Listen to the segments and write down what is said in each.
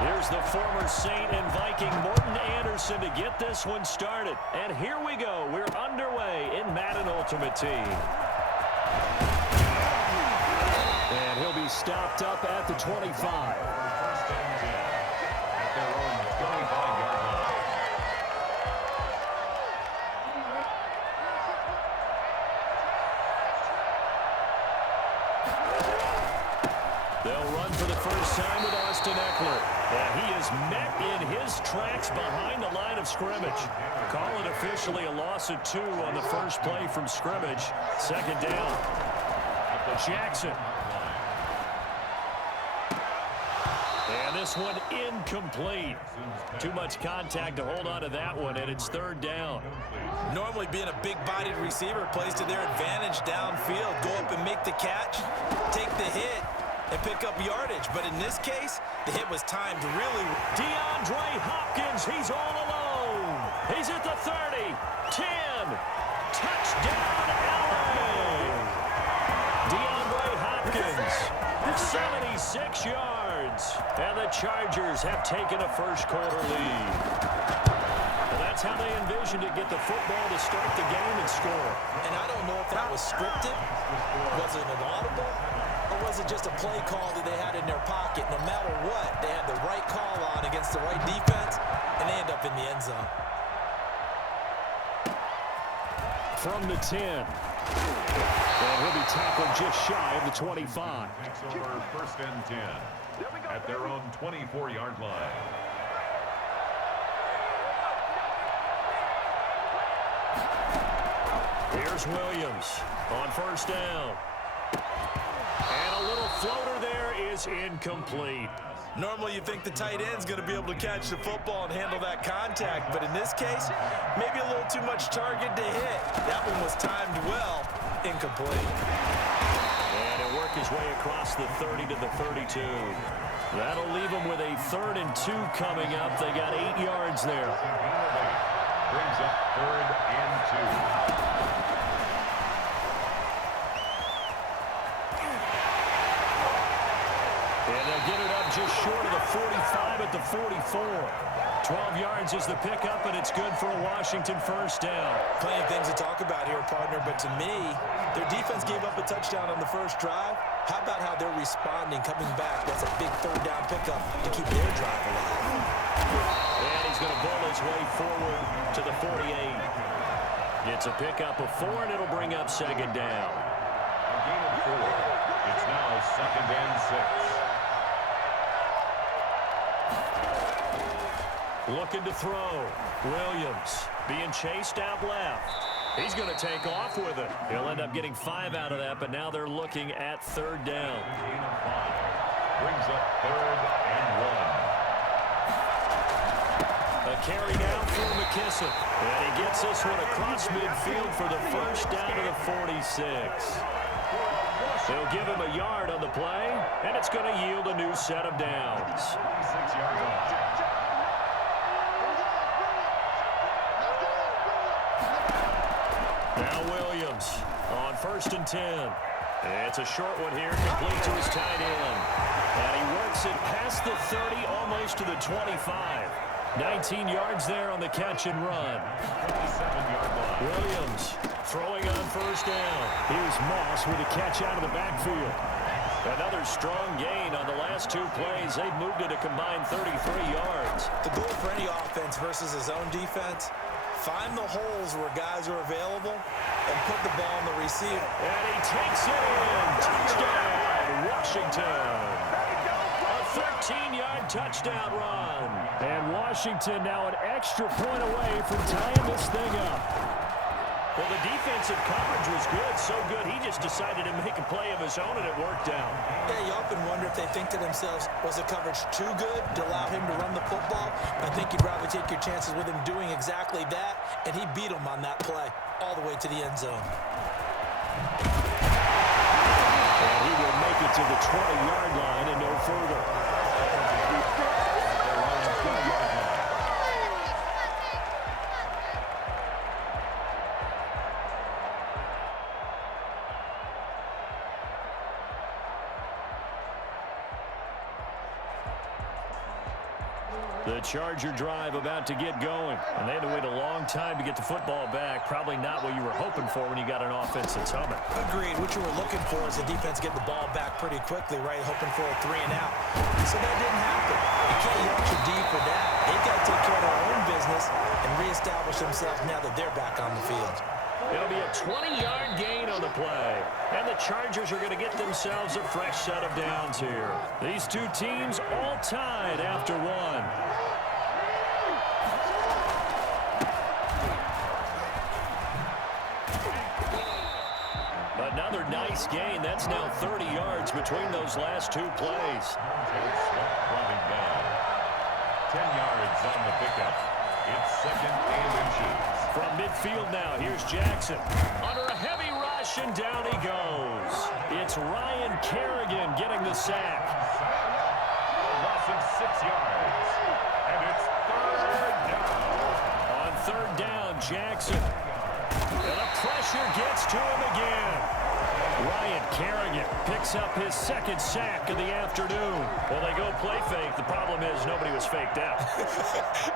Here's the former Saint and Viking Morton Anderson to get this one started. And here we go. We're underway in Madden Ultimate Team. And he'll be stopped up at the 25. First and 10 at their own 25-yard line. They'll run for the first time with Austin Eckler. And he is met in his tracks behind the line of scrimmage. Call it officially a loss of 2 on the first play from scrimmage. Second down. Jackson. And this one incomplete. Too much contact to hold on to that one, and it's third down. Normally being a big-bodied receiver plays to their advantage downfield. Go up and make the catch, take the hit, and pick up yardage. But in this case, the hit was timed really. DeAndre Hopkins, he's all alone. He's at the 30, 10. Touchdown, LA. DeAndre Hopkins, 76 yards. And the Chargers have taken a first-quarter lead. Well, that's how they envisioned to get the football to start the game and score. And I don't know if that was scripted, was it an audible, or was it just a play call that they had in their pocket? No matter what, they had the right call on against the right defense, and they end up in the end zone. From the 10. And he'll be tackled just shy of the 25. Takes over first and 10 at their own 24-yard line. Here's Williams on first down. And a little floater there is incomplete. Normally you think the tight end's going to be able to catch the football and handle that contact, but in this case, maybe a little too much target to hit. That one was timed well, incomplete. And he'll work his way across the 30 to the 32. That'll leave him with a 3rd and 2 coming up. They got 8 yards there. Brings up 3rd and 2. And they'll get it up just short of the 45 at the 44. 12 yards is the pickup, and it's good for a Washington first down. Plenty of things to talk about here, partner, but to me, their defense gave up a touchdown on the first drive. How about how they're responding, coming back? That's a big 3rd down pickup to keep their drive alive. And he's going to bull his way forward to the 48. It's a pickup of 4, and it'll bring up second down. A gain of 4. It's now 2nd and 6. Looking to throw. Williams being chased out left. He's going to take off with it. He'll end up getting 5 out of that, but now they're looking at 3rd down. Gain of 5. Brings up 3rd and 1. A carry down for McKissick. And he gets this one across midfield for the first down to the 46. They'll give him a yard on the play, and it's going to yield a new set of downs. 26-yard line. Now Williams on 1st and 10. It's a short one here, complete to his tight end. And he works it past the 30, almost to the 25. 19 yards there on the catch and run. 27-yard line. Williams throwing on first down. Here's Moss with a catch out of the backfield. Another strong gain on the last 2 plays. They've moved it a combined 33 yards. The goal for any offense versus his own defense, find the holes where guys are available and put the ball on the receiver. And he takes it in. Touchdown, Washington. A 13-yard touchdown run. And Washington now an extra point away from tying this thing up. Well, the defensive coverage was good, so good he just decided to make a play of his own, and it worked out. Yeah, you often wonder if they think to themselves, was the coverage too good to allow him to run the football? I think you'd rather take your chances with him doing exactly that, and he beat him on that play all the way to the end zone. And he will make it to the 20-yard line and no further. The Charger drive about to get going. And they had to wait a long time to get the football back. Probably not what you were hoping for when you got an offense that's humming. Agreed. What you were looking for is the defense get the ball back pretty quickly, right? Hoping for a 3-and-out. So that didn't happen. You can't yard your D for that. They've got to take care of their own business and reestablish themselves now that they're back on the field. It'll be a 20-yard gain on the play. And the Chargers are going to get themselves a fresh set of downs here. These two teams all tied after one. Another nice gain. That's now 30 yards between those last two plays. 10 yards on the pickup. It's second and inches. From midfield now, here's Jackson. Under a heavy rush, and down he goes. It's Ryan Kerrigan getting the sack. A loss of 6 yards. And it's third down. On third down, Jackson. And the pressure gets to him again. Ryan Kerrigan picks up his second sack of the afternoon. Well, they go play fake. The problem is nobody was faked out.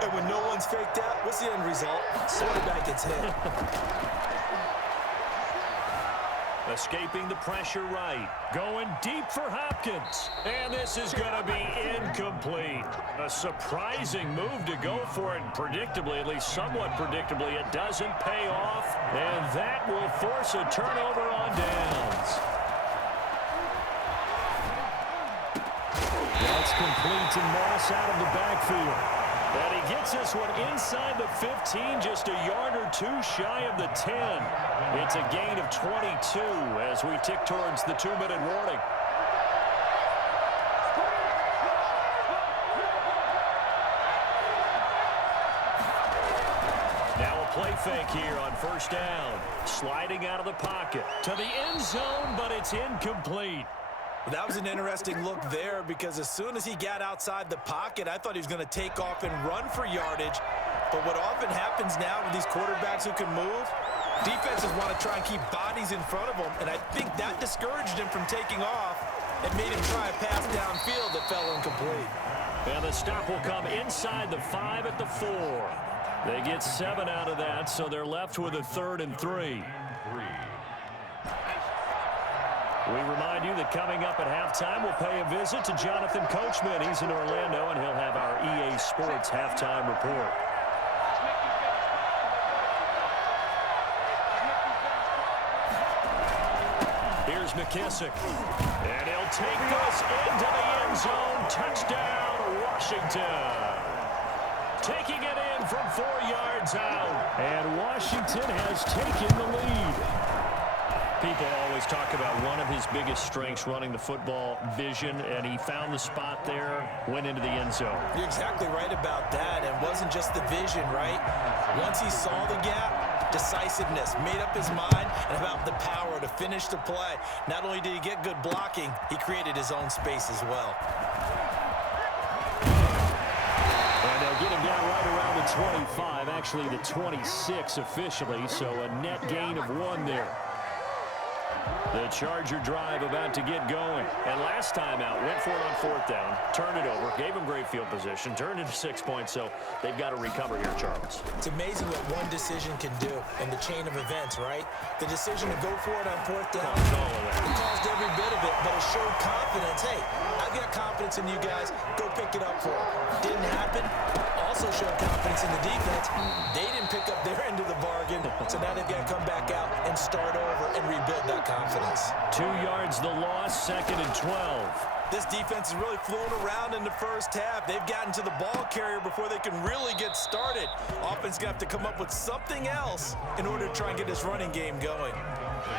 And when no one's faked out, what's the end result? Quarterback gets hit. Escaping the pressure right. Going deep for Hopkins. And this is going to be incomplete. A surprising move to go for it. And predictably, at least somewhat predictably, it doesn't pay off. And that will force a turnover on downs. That's complete, and Moss out of the backfield. And he gets this one inside the 15, just a yard or two shy of the 10. It's a gain of 22 as we tick towards the 2-minute warning. Now a play fake here on first down. Sliding out of the pocket to the end zone, but it's incomplete. That was an interesting look there because as soon as he got outside the pocket, I thought he was going to take off and run for yardage. But what often happens now with these quarterbacks who can move, defenses want to try and keep bodies in front of them, and I think that discouraged him from taking off and made him try a pass downfield that fell incomplete. And the stop will come inside the 5 at the 4. They get 7 out of that, so they're left with a 3rd and 3. We remind you that coming up at halftime, we'll pay a visit to Jonathan Coachman. He's in Orlando, and he'll have our EA Sports halftime report. Here's McKissick. And he'll take this into the end zone. Touchdown, Washington. Taking it in from 4 yards out. And Washington has taken the lead. People always talk about one of his biggest strengths running the football, vision, and he found the spot there, went into the end zone. You're exactly right about that. It wasn't just the vision, right? Once he saw the gap, decisiveness, made up his mind, and about the power to finish the play. Not only did he get good blocking, he created his own space as well. And they'll get him down right around the 25, actually the 26 officially, so a net gain of 1 there. The Charger drive about to get going. And last time out, went for it on 4th down, turned it over, gave him great field position, turned into 6 points, so they've got to recover here, Charles. It's amazing what one decision can do in the chain of events, right? The decision to go for it on 4th down, it caused every bit of it, but it showed confidence. Hey, I've got confidence in you guys. Go pick it up for it. Didn't happen. Also showed confidence in the defense. They didn't pick up their end of the bargain, so now they've got to come back out and start over and rebuild that confidence. 2 yards the loss, 2nd and 12. This defense is really flown around in the first half. They've gotten to the ball carrier before they can really get started. Offense got to come up with something else in order to try and get this running game going.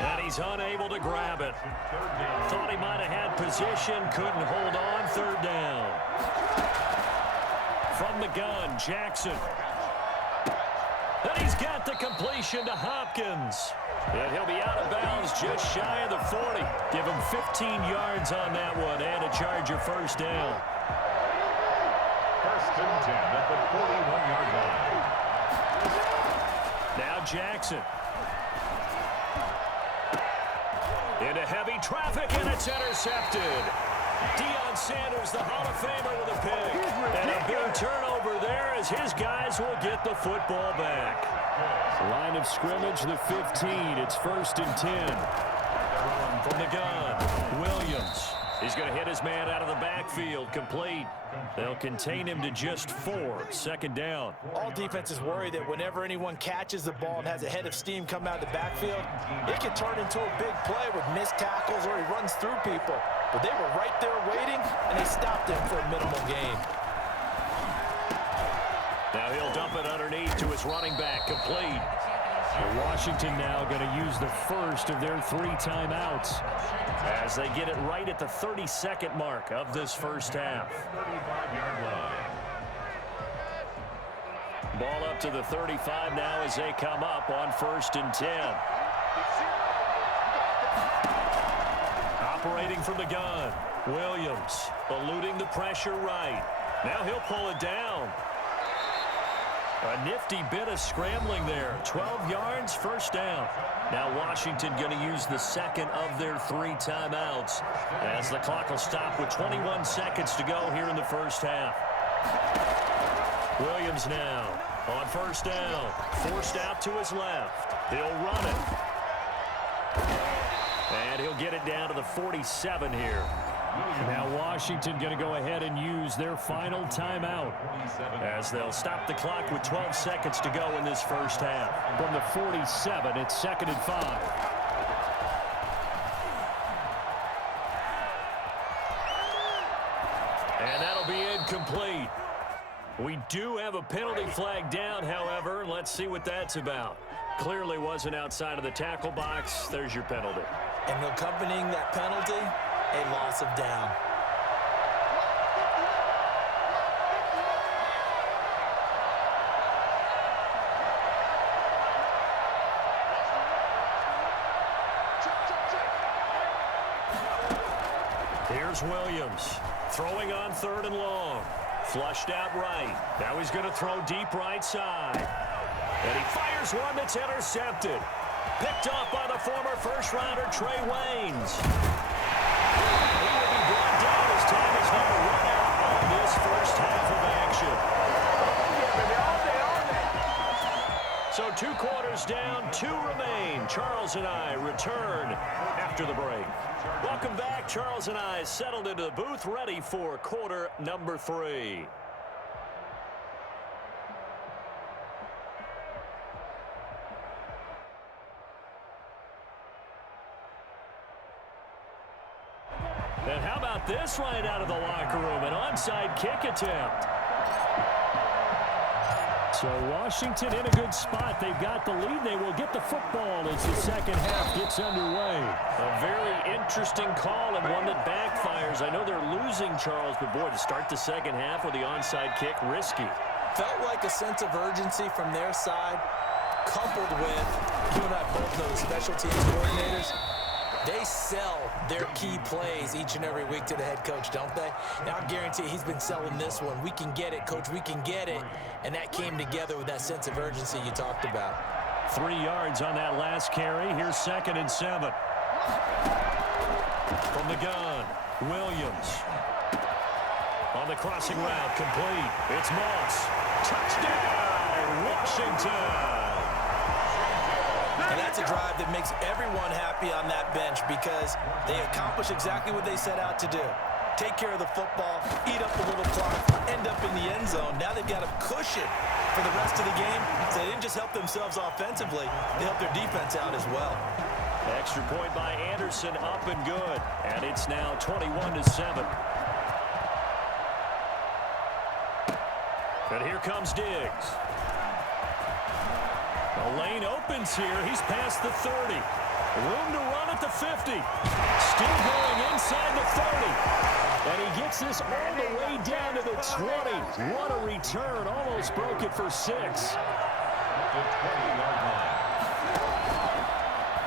And he's unable to grab it. Thought he might have had position, couldn't hold on, 3rd down. From the gun, Jackson. And he's got the completion to Hopkins. And he'll be out of bounds just shy of the 40. Give him 15 yards on that one and a Charger first down. 1st and 10 at the 41-yard line. Now Jackson. Into heavy traffic, and it's intercepted. Deion Sanders, the Hall of Famer, with a pick. And a big turnover as his guys will get the football back. Line of scrimmage, the 15. It's 1st and 10. From the gun, Williams. He's going to hit his man out of the backfield, complete. They'll contain him to just 4. 2nd down. All defenses worry that whenever anyone catches the ball and has a head of steam come out of the backfield, it can turn into a big play with missed tackles or he runs through people. But they were right there waiting, and they stopped him for a minimal gain. Now he'll dump it underneath to his running back, complete. Washington now going to use the first of their 3 timeouts as they get it right at the 32nd mark of this first half. Ball up to the 35 now as they come up on 1st and 10. Operating from the gun, Williams eluding the pressure right. Now he'll pull it down. A nifty bit of scrambling there. 12 yards, 1st down. Now Washington going to use the second of their 3 timeouts as the clock will stop with 21 seconds to go here in the first half. Williams now on 1st down. Forced out to his left. He'll run it. And he'll get it down to the 47 here. Now Washington going to go ahead and use their final timeout as they'll stop the clock with 12 seconds to go in this first half. From the 47, it's 2nd and 5. And that'll be incomplete. We do have a penalty flag down, however. Let's see what that's about. Clearly wasn't outside of the tackle box. There's your penalty. And accompanying that penalty, a loss of down. Here's Williams throwing on 3rd and long. Flushed out right. Now he's going to throw deep right side. And he fires one that's intercepted. Picked off by the former first-rounder Trey Waynes. He will be brought down as time is now run out on this first half of action. So 2 quarters down, 2 remain. Charles and I return after the break. Welcome back. Charles and I settled into the booth, ready for quarter number 3. And how about this right out of the locker room? An onside kick attempt. So Washington in a good spot. They've got the lead. They will get the football as the second half gets underway. A very interesting call and one that backfires. I know they're losing, Charles, but boy, to start the second half with the onside kick, risky. Felt like a sense of urgency from their side, coupled with, you and I both know the special teams coordinators. They sell their key plays each and every week to the head coach, don't they? Now, I guarantee he's been selling this one. We can get it, coach. We can get it. And that came together with that sense of urgency you talked about. 3 yards on that last carry. Here's 2nd and 7. From the gun, Williams. On the crossing route, complete. It's Moss. Touchdown, Washington. And that's a drive that makes everyone happy on that bench because they accomplish exactly what they set out to do. Take care of the football, eat up a little clock, end up in the end zone. Now they've got a cushion for the rest of the game. So they didn't just help themselves offensively, they helped their defense out as well. Extra point by Anderson, up and good. And it's now 21-7. And here comes Diggs. The lane opens here. He's past the 30. Room to run at the 50. Still going inside the 30. And he gets this all the way down to the 20. What a return. Almost broke it for 6.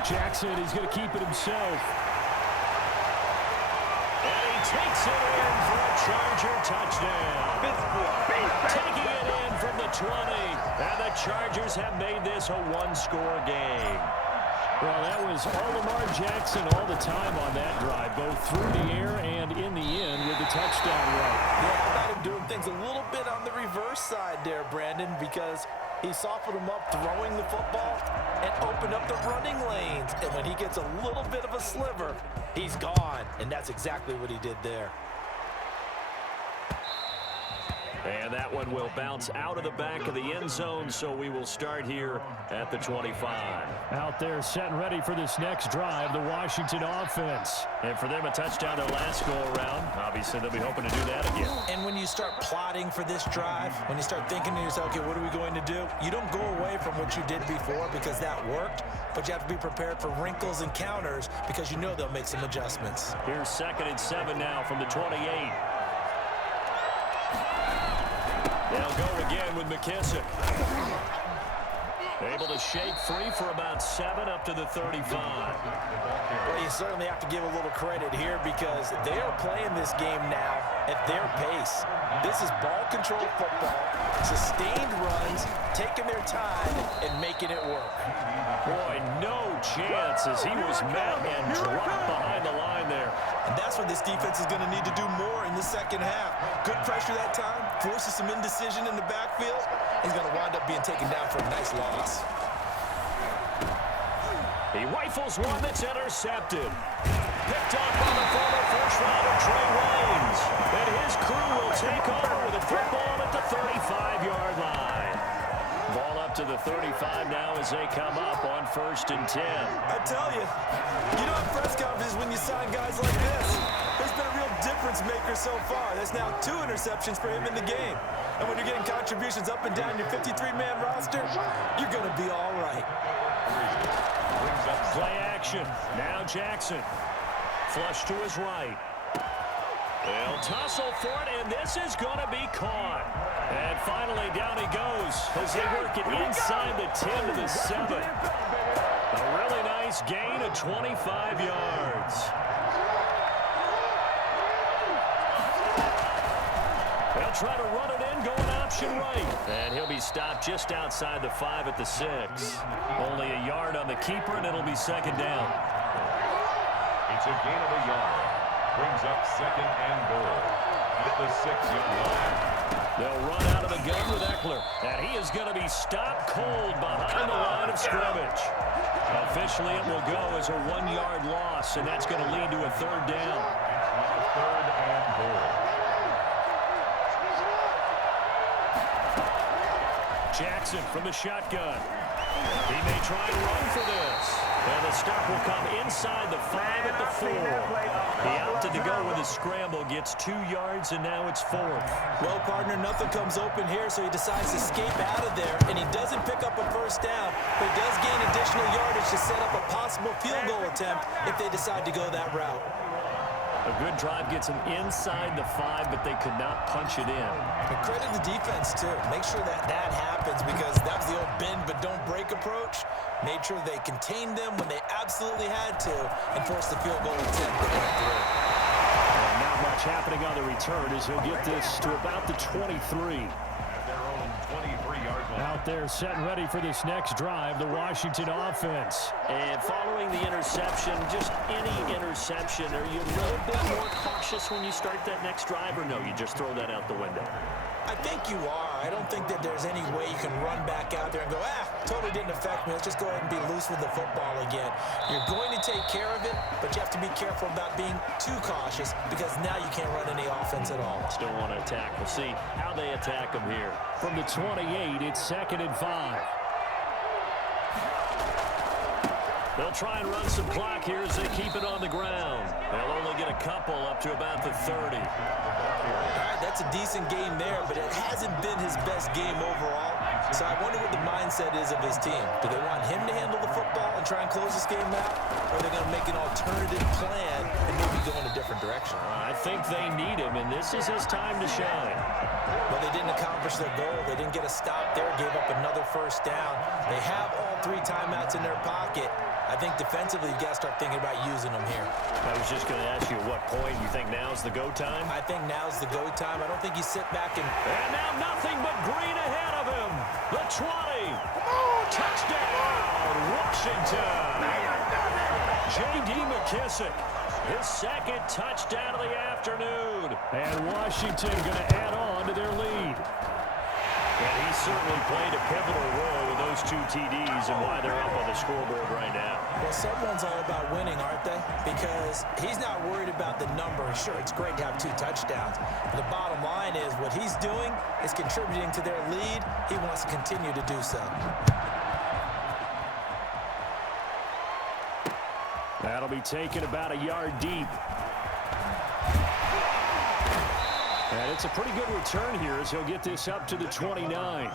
Jackson, he's going to keep it himself. And he takes it in for a Charger touchdown. Taking it in from the 20. And the Chargers have made this a 1-score game. Well, that was all Lamar Jackson all the time on that drive, both through the air and in the end with the touchdown run. Yeah, I got him doing things a little bit on the reverse side there, Brandon, because he softened him up throwing the football and opened up the running lanes. And when he gets a little bit of a sliver, he's gone. And that's exactly what he did there. And that one will bounce out of the back of the end zone, so we will start here at the 25. Out there set and ready for this next drive, the Washington offense. And for them, a touchdown their last go-around. Obviously, they'll be hoping to do that again. And when you start plotting for this drive, when you start thinking to yourself, okay, what are we going to do? You don't go away from what you did before because that worked, but you have to be prepared for wrinkles and counters because you know they'll make some adjustments. Here's 2nd and 7 now from the 28. They'll go again with McKissick. Able to shake free for about 7 up to the 35. Well, you certainly have to give a little credit here because they are playing this game now at their pace. This is ball control football, sustained runs, taking their time, and making it work. Boy, no chance as he was met and dropped behind the line there. And that's what this defense is going to need to do more in the second half. Good pressure that time, forces some indecision in the backfield. He's going to wind up being taken down for a nice loss. He rifles one that's intercepted. Picked off by the former first-rounder Trey Waynes. And his crew will take over with a football at the 35-yard line. Ball up to the 35 now as they come up on 1st and 10. I tell you, you don't have press conferences when you sign guys like this. There's been a real difference maker so far. There's now 2 interceptions for him in the game. And when you're getting contributions up and down your 53-man roster, you're going to be all right. Play action. Now Jackson. Flush to his right. They'll tussle for it, and this is going to be caught. And finally, down he goes as they work it inside the 10 to the 7. A really nice gain of 25 yards. They'll try to run it in, going option right. And he'll be stopped just outside the 5 at the 6. Only a yard on the keeper, and it'll be 2nd down. It's a gain of a yard. Brings up 2nd and goal at the 6-yard line. They'll run out of the gun with Eckler. And he is going to be stopped cold behind the line of scrimmage. Officially, it will go as a 1-yard loss, and that's going to lead to a 3rd down. 3rd and goal. Jackson from the shotgun. He may try and run for this. And the stop will come inside the 5 at the 4. He opted to go with a scramble, gets 2 yards, and now it's 4th. Well, partner, nothing comes open here, so he decides to escape out of there, and he doesn't pick up a 1st down, but he does gain additional yardage to set up a possible field goal attempt if they decide to go that route. A good drive gets him inside the 5, but they could not punch it in. And credit the defense, too. Make sure that that happens because that was the old bend but don't break approach. Made sure they contained them when they absolutely had to and forced the field goal attempt that went through. And not much happening on the return as he'll get this to about the 23. Out there set and ready for this next drive, the Washington offense. And following the interception, just any interception, are you a little bit more cautious when you start that next drive, or no, you just throw that out the window? I think you are. I don't think that there's any way you can run back out there and go, totally didn't affect me. Let's just go ahead and be loose with the football again. You're going to take care of it, but you have to be careful about being too cautious because now you can't run any offense at all. Still want to attack. We'll see how they attack them here. From the 28, it's 2nd and 5. They'll try and run some clock here as they keep it on the ground. They'll only get a couple up to about the 30. All right, that's a decent game there, but it hasn't been his best game overall. So I wonder what the mindset is of his team. Do they want him to handle the football and try and close this game out? Or are they going to make an alternative plan and maybe go in a different direction? I think they need him, and this is his time to shine. Well, they didn't accomplish their goal. They didn't get a stop there, gave up another 1st down. They have all 3 timeouts in their pocket. I think defensively, you've got to start thinking about using them here. I was just going to ask you at what point you think now's the go time? I think now's the go time. I don't think you sit back and... And now nothing but green ahead of him. The 20. Touchdown, Washington. J.D. McKissick, his second touchdown of the afternoon. And Washington going to add on to their lead. And he certainly played a pivotal role with those 2 TDs and why they're up on the scoreboard right now. Well, someone's all about winning, aren't they? Because he's not worried about the number. Sure, it's great to have 2 touchdowns. But the bottom line is what he's doing is contributing to their lead. He wants to continue to do so. That'll be taken about a yard deep. And it's a pretty good return here as he'll get this up to the 29.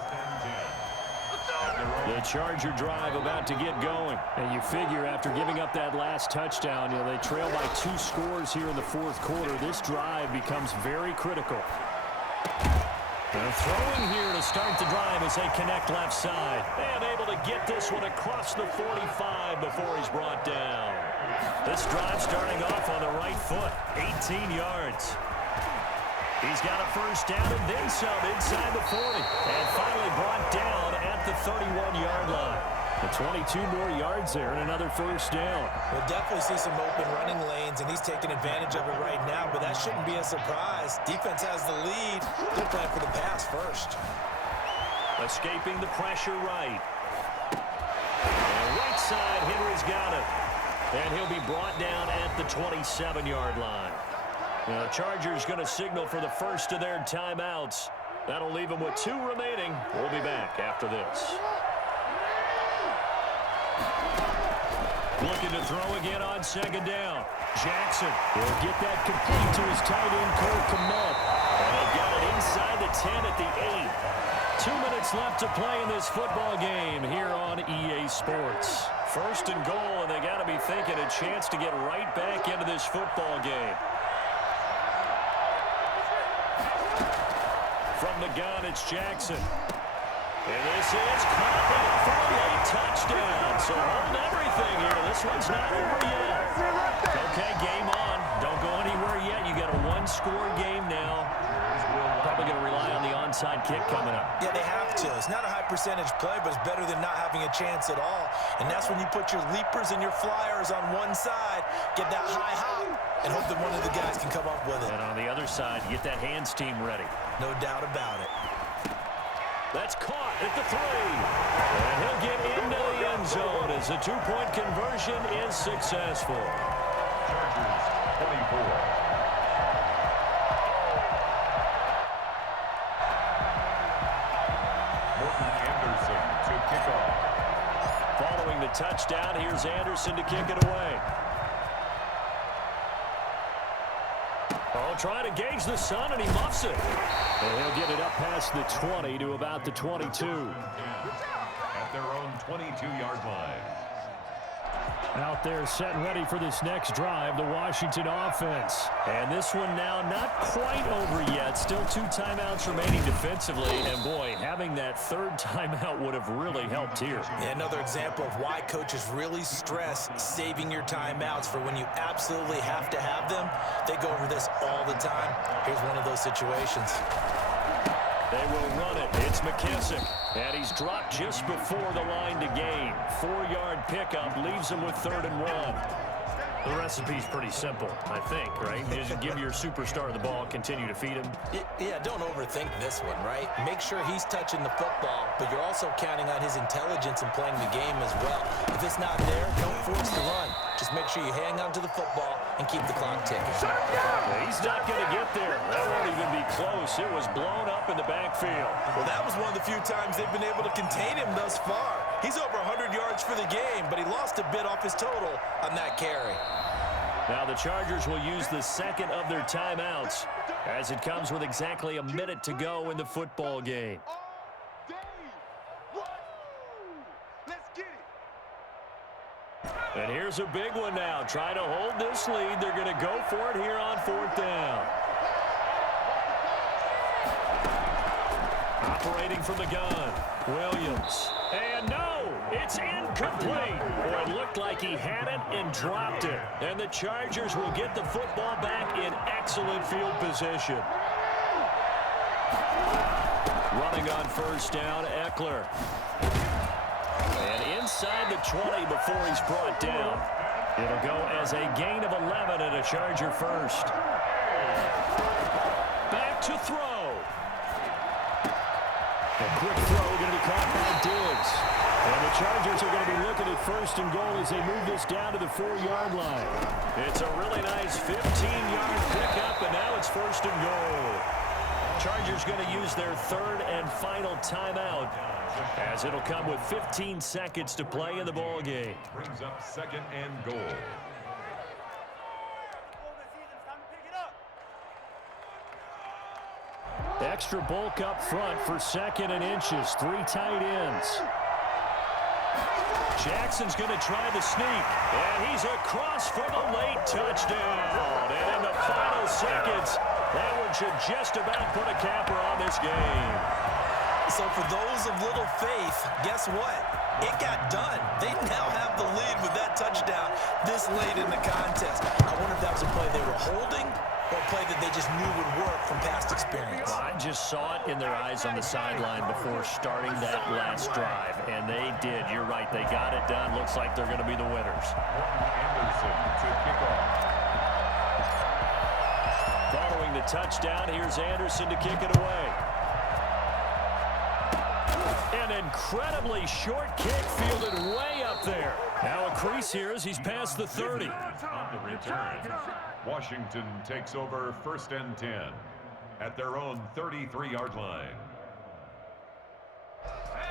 The Charger drive about to get going. And you figure after giving up that last touchdown, they trail by 2 scores here in the 4th quarter. This drive becomes very critical. They're throwing here to start the drive as they connect left side. And able to get this one across the 45 before he's brought down. This drive starting off on the right foot, 18 yards. He's got a first down and then some inside the 40. And finally brought down at the 31-yard line. The 22 more yards there and another first down. We'll definitely see some open running lanes, and he's taking advantage of it right now, but that shouldn't be a surprise. Defense has the lead. They're playing for the pass first. Escaping the pressure right. And right side, Henry's got it. And he'll be brought down at the 27-yard line. Now, the Chargers going to signal for the first of their timeouts. That'll leave them with 2 remaining. We'll be back after this. Looking to throw again on second down. Jackson will get that complete to his tight end, Cole Kmet. And they've got it inside the 10 at the 8. 2 minutes left to play in this football game here on EA Sports. First and goal, and they got to be thinking a chance to get right back into this football game. From the gun, it's Jackson. And this is caught down for a late touchdown. So hold everything here. This one's not over yet. Okay, game on. Don't go anywhere yet. You got a 1-score game now. Probably going to rely on the onside kick coming up. Yeah, they have to. It's not a high percentage play, but it's better than not having a chance at all. And that's when you put your leapers and your flyers on one side, get that high hop, and hope that one of the guys can come up with it. And on the other side, get that hands team ready. No doubt about it. That's caught at the 3. And he'll get into the end zone as the 2-point conversion is successful. Chargers 24. Following the touchdown, here's Anderson to kick it away. Oh, trying to gauge the sun, and he muffs it. And he'll get it up past the 20 to about the 22. At their own 22-yard line. Out there set and ready for this next drive, the Washington offense. And this one now not quite over yet. Still 2 timeouts remaining defensively. And, boy, having that 3rd timeout would have really helped here. Yeah, another example of why coaches really stress saving your timeouts for when you absolutely have to have them. They go over this all the time. Here's one of those situations. They will run it. It's McKissick. And he's dropped just before the line to gain. 4-yard pickup leaves him with 3rd and 1. The recipe's pretty simple, I think, right? You just give your superstar the ball, continue to feed him. Yeah, don't overthink this one, right? Make sure he's touching the football, but you're also counting on his intelligence in playing the game as well. If it's not there, don't force the run. Just make sure you hang on to the football and keep the clock ticking. He's not going to get there. That won't even be close. It was blown up in the backfield. Well, that was one of the few times they've been able to contain him thus far. He's over 100 yards for the game, but he lost a bit off his total on that carry. Now the Chargers will use the 2nd of their timeouts as it comes with exactly a minute to go in the football game. And here's a big one now. Trying to hold this lead. They're going to go for it here on 4th down. Operating from the gun, Williams. And no, it's incomplete. Well, it looked like he had it and dropped it. And the Chargers will get the football back in excellent field position. Running on 1st down, Eckler. And inside the 20 before he's brought down. It'll go as a gain of 11 and a Charger first. Back to throw. A quick throw going to be caught by Diggs. And the Chargers are going to be looking at first and goal as they move this down to the 4-yard line. It's a really nice 15-yard pickup, and now it's first and goal. Chargers going to use their third and final timeout, as it'll come with 15 seconds to play in the ball game. Brings up second and goal. Extra bulk up front for second and inches. 3 tight ends. Jackson's going to try the sneak, and he's across for the late touchdown. And in the final seconds, that one should just about put a capper on this game. So for those of little faith, guess what? It got done. They now have the lead with that touchdown this late in the contest. I wonder if that was a play they were holding or a play that they just knew would work from past experience. I just saw it in their eyes on the sideline before starting that last drive, and they did. You're right. They got it done. Looks like they're going to be the winners. Anderson to kick off. Following the touchdown, here's Anderson to kick it away. An incredibly short kick fielded way up there. Now a crease here as he's past the 30. On the return, Washington takes over first and 10 at their own 33-yard line.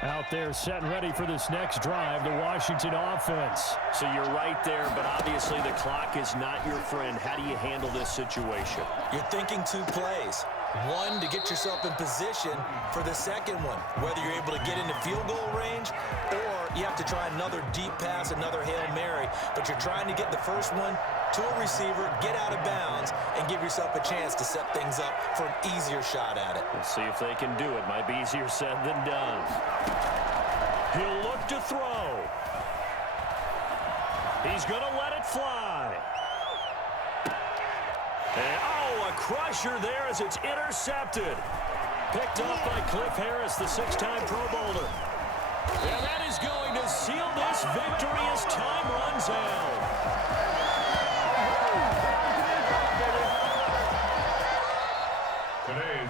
Out there set and ready for this next drive, the Washington offense. So you're right there, but obviously the clock is not your friend. How do you handle this situation? You're thinking 2 plays. One, to get yourself in position for the second one, whether you're able to get into field goal range or you have to try another deep pass, another Hail Mary. But you're trying to get the first one to a receiver, get out of bounds, and give yourself a chance to set things up for an easier shot at it. We'll see if they can do it. Might be easier said than done. He'll look to throw. He's going to let it fly. And, oh, a crusher there as it's intercepted. Picked up by Cliff Harris, the 6-time Pro Bowler. And that is going to seal this victory as time runs out.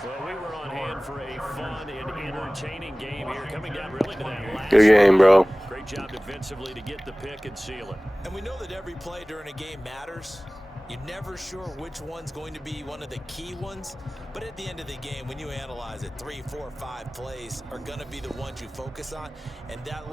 Well, we were on hand for a fun and entertaining game here, coming down really to that last. Good game, bro. Great job defensively to get the pick and seal it. And we know that every play during a game matters. You're never sure which one's going to be one of the key ones. But at the end of the game, when you analyze it, 3, 4, 5 plays are going to be the ones you focus on. And that